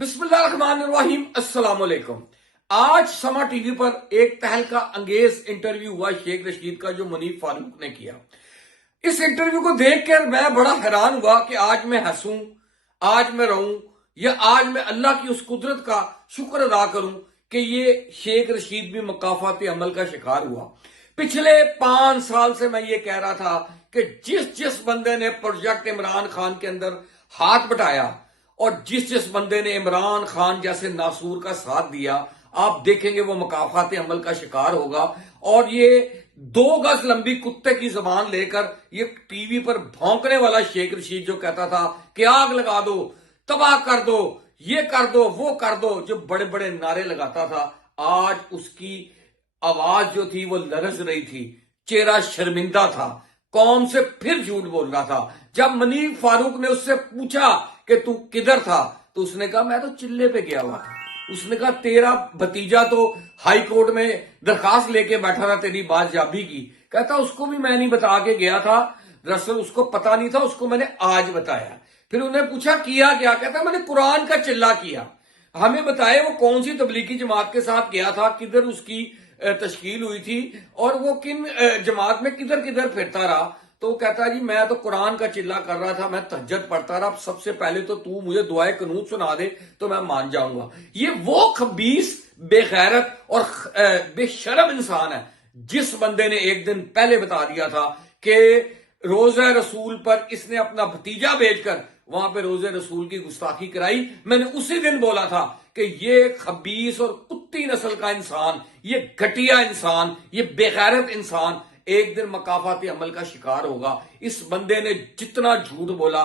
बिस्मिल्लाहिर्रहमानिर्रहीम, अस्सलाम वालेकुम। आज समा टीवी पर एक तहलका अंगेज इंटरव्यू हुआ शेख रशीद का, जो मुनीफ फारूक ने किया। इस इंटरव्यू को देखकर मैं बड़ा हैरान हुआ कि आज मैं हंसूं, आज मैं रहूं, या आज मैं अल्लाह की उस कुदरत का शुक्र अदा करूं कि ये शेख रशीद भी मकाफात अमल का शिकार हुआ। पिछले 5 साल से मैं ये कह रहा था कि जिस जिस बंदे ने प्रोजेक्ट इमरान खान के अंदर हाथ बटाया और जिस जिस बंदे ने इमरान खान जैसे नासूर का साथ दिया, आप देखेंगे वो मकाफात अमल का शिकार होगा। और ये 2 गज लंबी कुत्ते की जबान लेकर ये टीवी पर भौंकने वाला शेख रशीद जो कहता था कि आग लगा दो, तबाह कर दो, ये कर दो, वो कर दो, जो बड़े बड़े नारे लगाता था, आज उसकी आवाज जो थी वो लरज रही थी, चेहरा शर्मिंदा था, कौम से फिर झूठ बोल रहा था। जब मुनीफ फारूक ने उससे पूछा कि तू किधर था, तो उसने कहा मैं तो चिल्ले पे गया हुआ था। उसने कहा तेरा भतीजा तो हाई कोर्ट में दरखास्त लेके बैठा था तेरी बाजियाबी की। कहता उसको भी मैं नहीं बता के गया था, दरअसल उसको पता नहीं था, उसको मैंने आज बताया। फिर उन्हें पूछा किया क्या, कहता मैंने कुरान का चिल्ला किया। हमें बताए वो कौन सी तबलीगी जमात के साथ गया था, किधर उसकी तश्कील हुई थी और वो किन जमात में किधर किधर फिरता रहा। तो कहता है जी मैं तो कुरान का चिल्ला कर रहा था, मैं तहज्जुद पढ़ता रहा, सबसे पहले तो तू मुझे दुआए कनूत सुना दे तो मैं मान जाऊंगा। ये वो खबीस, बेगैरत और बेशरम इंसान है जिस बंदे ने एक दिन पहले बता दिया था कि रोज़े रसूल पर इसने अपना भतीजा भेजकर वहां पे रोज़े रसूल की गुस्ताखी कराई। मैंने उसी दिन बोला था कि ये खबीस और कुत्ती नस्ल का इंसान, ये घटिया इंसान, ये बेगैरत इंसान एक दिन मकाफाती अमल का शिकार होगा। इस बंदे ने जितना झूठ बोला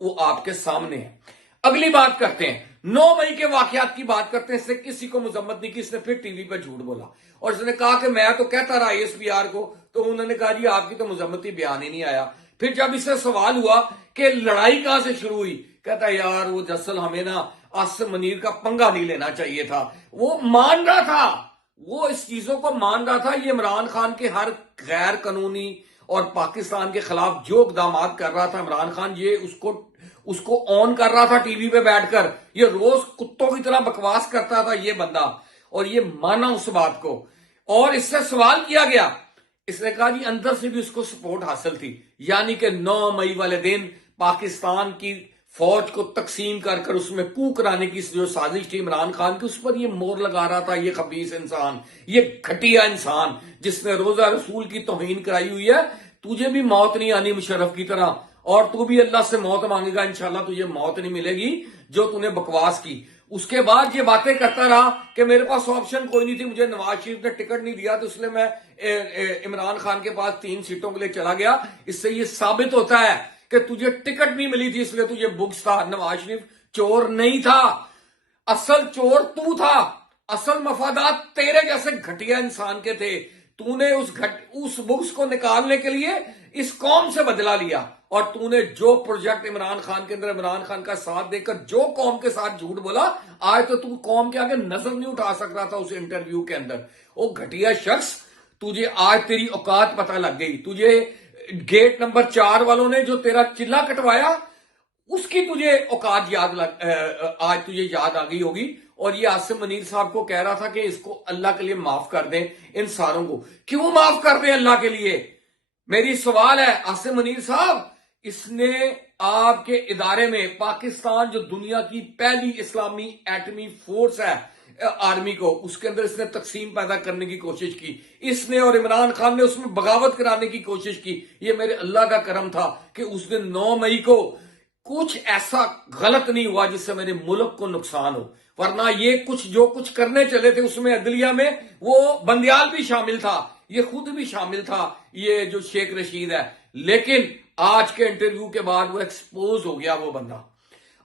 वो आपके सामने है। अगली बात करते हैं, 9 मई के वाकयात की बात करते हैं। इससे किसी को मुजम्मत नहीं की, इसने फिर टीवी पर झूठ बोला और इसने कहा कि मैं तो कहता रहा एसपीआर को, तो उन्होंने कहा जी आपकी तो मुजम्मती बयान ही नहीं आया। फिर जब इससे सवाल हुआ कि लड़ाई कहां से शुरू हुई, कहता यार वो दरअसल हमें ना आसिम मुनीर का पंगा नहीं लेना चाहिए था। वो मान रहा था, वो इस चीजों को मान रहा था, ये इमरान खान के हर गैर कानूनी और पाकिस्तान के खिलाफ जो इकदाम कर रहा था इमरान खान, ये उसको ऑन कर रहा था टीवी पे बैठकर। ये रोज कुत्तों की तरह बकवास करता था ये बंदा, और ये माना उस बात को। और इससे सवाल किया गया, इसने कहा जी अंदर से भी उसको सपोर्ट हासिल थी, यानी कि 9 मई वाले दिन पाकिस्तान की फौज को तकसीम कर कर उसमें कू कराने की जो साजिश थी इमरान खान की, उस पर ये मोहर लगा रहा था ये खबीस इंसान, ये घटिया इंसान जिसने रोजा रसूल की तौहीन कराई हुई है। तुझे भी मौत नहीं आनी मुशर्रफ की तरह, और तू भी अल्लाह से मौत मांगेगा, इंशाल्लाह तुझे मौत नहीं मिलेगी जो तूने बकवास की। उसके बाद ये बातें करता रहा कि मेरे पास ऑप्शन कोई नहीं थी, मुझे नवाज शरीफ ने टिकट नहीं दिया, तो इसलिए मैं इमरान खान के पास 3 सीटों के लिए चला गया। इससे ये साबित होता है कि तुझे टिकट नहीं मिली थी इसलिए तुझे बुक्स था। नवाज शरीफ चोर नहीं था, असल चोर तू था, असल मफादात तेरे जैसे घटिया इंसान के थे। तूने उस बुक्स को निकालने के लिए इस कौम से बदला लिया, और तूने जो प्रोजेक्ट इमरान खान के अंदर इमरान खान का साथ देकर जो कौम के साथ झूठ बोला, आज तो तू कौम के आगे नजर नहीं उठा सक रहा था उस इंटरव्यू के अंदर। वो घटिया शख्स, तुझे आज तेरी औकात पता लग गई। तुझे गेट नंबर 4 वालों ने जो तेरा चिल्ला कटवाया, उसकी तुझे औकात आज तुझे याद आ गई होगी। और ये आसिम मुनीर साहब को कह रहा था कि इसको अल्लाह के लिए माफ कर दें, इन सारों को। क्यों माफ कर दें अल्लाह के लिए? मेरी सवाल है आसिम मुनीर साहब, इसने आपके इदारे में पाकिस्तान जो दुनिया की पहली इस्लामी एटमी फोर्स है आर्मी को, उसके अंदर इसने तकसीम पैदा करने की कोशिश की, इसने और इमरान खान ने उसमें बगावत कराने की कोशिश की। ये मेरे अल्लाह का करम था कि उस दिन 9 मई को कुछ ऐसा गलत नहीं हुआ जिससे मेरे मुल्क को नुकसान हो, वरना ये जो कुछ करने चले थे उसमें अदलिया में वो बंदियाल भी शामिल था, ये खुद भी शामिल था, ये जो शेख रशीद है। लेकिन आज के इंटरव्यू के बाद वो एक्सपोज हो गया वो बंदा।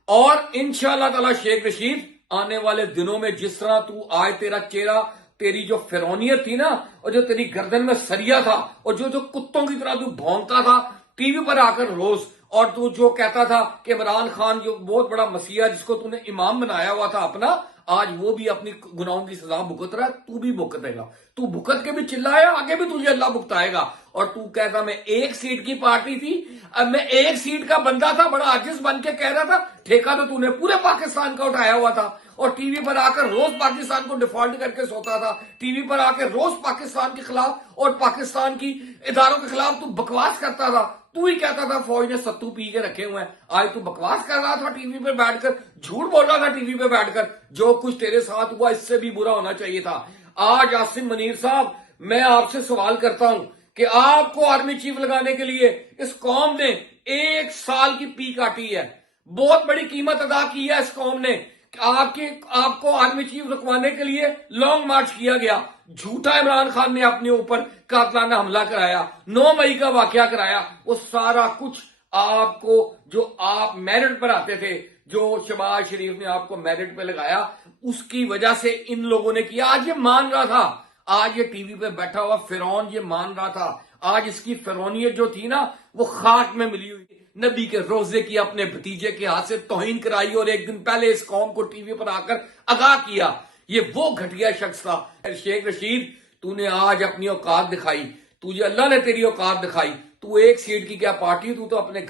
और इंशाअल्लाह ताला शेख रशीद आने वाले दिनों में जिस तरह तू आज तेरा चेहरा, तेरी जो फिरौनियत थी ना, और जो तेरी गर्दन में सरिया था, और जो कुत्तों की तरह तू भौंकता था टीवी पर आकर रोज, اور تو جو کہتا تھا کہ عمران خان جو بہت بڑا مسیح جس کو تو نے امام بنایا ہوا تھا اپنا، آج وہ بھی اپنی گناہوں کی سزا بھگت رہا ہے، تو بھی بھگتے گا، تو بھگت کے بھی چلایا، آگے بھی تجھے اللہ بھگتائے گا۔ اور تو کہتا میں ایک سیٹ کی پارٹی تھی، اب میں ایک سیٹ کا بندہ تھا، بڑا عاجز بن کے کہہ رہا تھا، ٹھیکہ تو نے پورے پاکستان کا اٹھایا ہوا تھا، اور ٹی وی پر آ کر روز پاکستان کو ڈیفالٹ کر کے سوتا تھا، ٹی وی پر آ کے روز پاکستان کے خلاف اور پاکستان کی اداروں کے خلاف تو بکواس کرتا تھا، تو ہی کہتا تھا فوج نے ستو پی کے رکھے ہوئے ہیں، آج تو بکواس کر رہا تھا ٹی وی پہ بیٹھ کر، جھوٹ بول رہا تھا ٹی وی پہ بیٹھ کر، جو کچھ تیرے ساتھ ہوا اس سے بھی برا ہونا چاہیے تھا۔ آج عاصم منیر صاحب، میں آپ سے سوال کرتا ہوں کہ آپ کو آرمی چیف لگانے کے لیے اس قوم نے 1 سال کی پی کاٹی ہے، بہت بڑی قیمت ادا کی ہے اس قوم نے، آپ کو آرمی چیف رکھوانے کے لیے لانگ مارچ کیا گیا، جھوٹا عمران خان نے اپنے اوپر قاتلانہ حملہ کرایا، 9 مئی کا واقعہ کرایا، وہ سارا کچھ آپ کو، جو آپ میرٹ پر آتے تھے، جو شہباز شریف نے آپ کو میرٹ پہ لگایا، اس کی وجہ سے ان لوگوں نے کیا۔ آج یہ مان رہا تھا، آج یہ ٹی وی پہ بیٹھا ہوا فرعون یہ مان رہا تھا، آج اس کی فرعونیت جو تھی نا وہ خاک میں ملی ہوئی تھی۔ نبی کے روزے کی اپنے بھتیجے کے ہاتھ سے توہین کرائی، اور ایک دن پہلے اس قوم کو ٹی وی پر آ کر آگاہ کیا، یہ وہ گھٹیا شخص تھا۔ شیخ رشید، تو نے آج اپنی اوقات دکھائی، تجھے اللہ نے تیری اوقات دکھائی، تو ایک سیٹ کی کیا پارٹی، تو اپنے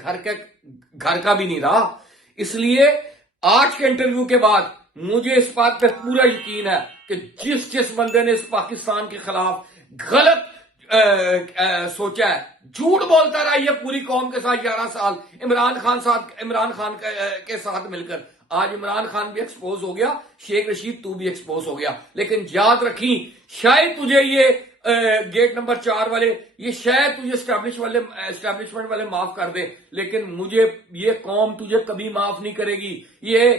گھر کا بھی نہیں رہا۔ اس لیے آج کے انٹرویو کے بعد مجھے اس بات پر پورا یقین ہے کہ جس بندے نے اس پاکستان کے خلاف غلط سوچا ہے، جھوٹ بولتا رہا یہ پوری قوم کے ساتھ 11 سال، عمران خان کے ساتھ مل کر، آج عمران خان بھی ایکسپوز ہو گیا، شیخ رشید تو بھی ایکسپوز ہو گیا۔ لیکن یاد رکھیں، شاید تجھے یہ گیٹ نمبر 4 والے، یہ شاید تجھے اسٹیبلشمنٹ والے معاف کر دے، لیکن مجھے یہ قوم تجھے کبھی معاف نہیں کرے گی۔ یہ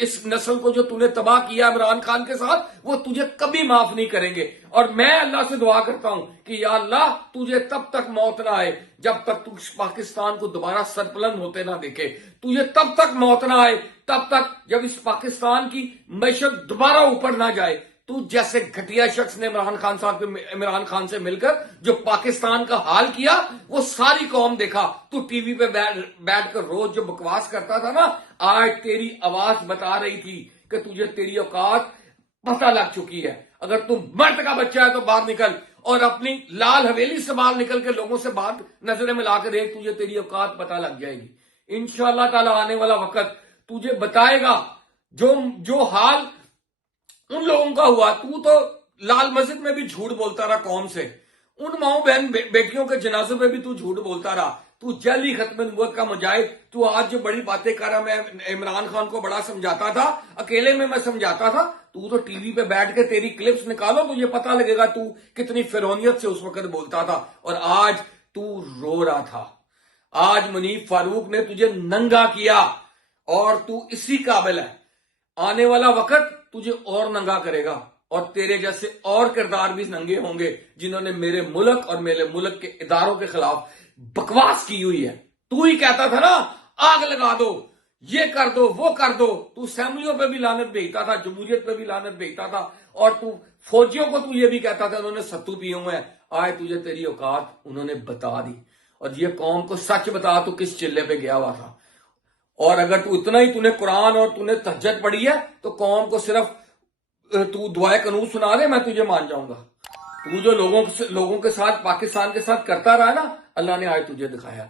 اس نسل کو جو تو نے تباہ کیا عمران خان کے ساتھ، وہ تجھے کبھی معاف نہیں کریں گے۔ اور میں اللہ سے دعا کرتا ہوں کہ یا اللہ تجھے تب تک موت نہ آئے جب تک تو پاکستان کو دوبارہ سربلند ہوتے نہ دیکھے، تجھے تب تک موت نہ آئے تب تک جب اس پاکستان کی معیشت دوبارہ اوپر نہ جائے۔ تو جیسے گھٹیا شخص نے عمران خان سے مل کر جو پاکستان کا حال کیا، وہ ساری قوم دیکھا۔ تو ٹی وی پہ بیٹھ کر روز جو بکواس کرتا تھا نا، آج تیری آواز بتا رہی تھی کہ تجھے تیری اوقات پتہ لگ چکی ہے۔ اگر تم مرد کا بچہ ہے تو باہر نکل، اور اپنی لال حویلی سے باہر نکل کے لوگوں سے بات نظریں ملا کے دیکھ، تجھے تیری اوقات پتہ لگ جائے گی۔ انشاءاللہ تعالی آنے والا وقت تجھے بتائے گا جو حال ان لوگوں کا ہوا۔ تو لال مسجد میں بھی جھوٹ بولتا رہا قوم سے، ان ماؤں بہن بیٹیوں کے جنازوں پہ بھی تو جھوٹ بولتا رہا، تو جعلی ختم نبوت کا مجاہد۔ تو آج جو بڑی باتیں کر رہا، میں عمران خان کو بڑا سمجھاتا تھا، اکیلے میں سمجھاتا تھا، تو ٹی وی پہ بیٹھ کے تیری کلپس نکالو تو یہ پتہ لگے گا تو کتنی فرعونیت سے اس وقت بولتا تھا، اور آج تو رو رہا تھا۔ آج منیف فاروق نے تجھے ننگا کیا، اور تو اسی قابل ہے۔ آنے والا وقت تجھے اور ننگا کرے گا، اور تیرے جیسے اور کردار بھی ننگے ہوں گے جنہوں نے میرے ملک اور میرے ملک کے اداروں کے خلاف بکواس کی ہوئی ہے۔ تو ہی کہتا تھا نا آگ لگا دو، یہ کر دو، وہ کر دو، تو اسمبلیوں پہ بھی لعنت بھیجتا تھا، جمہوریت پہ بھی لعنت بھیجتا تھا، اور تو فوجیوں کو تو یہ بھی کہتا تھا انہوں نے ستو پیے ہوئے ہیں۔ آج تجھے تیری اوقات انہوں نے بتا دی، اور یہ قوم کو سچ بتا تو کس چلے پہ گیا ہوا تھا۔ اور اگر تو اتنا ہی تو نے قرآن اور تو نے تہجد پڑھی ہے تو قوم کو صرف تو دعائے قنوت سنا دے، میں تجھے مان جاؤں گا۔ تو جو لوگوں کے ساتھ پاکستان کے ساتھ کرتا رہا نا، اللہ نے آج تجھے دکھایا۔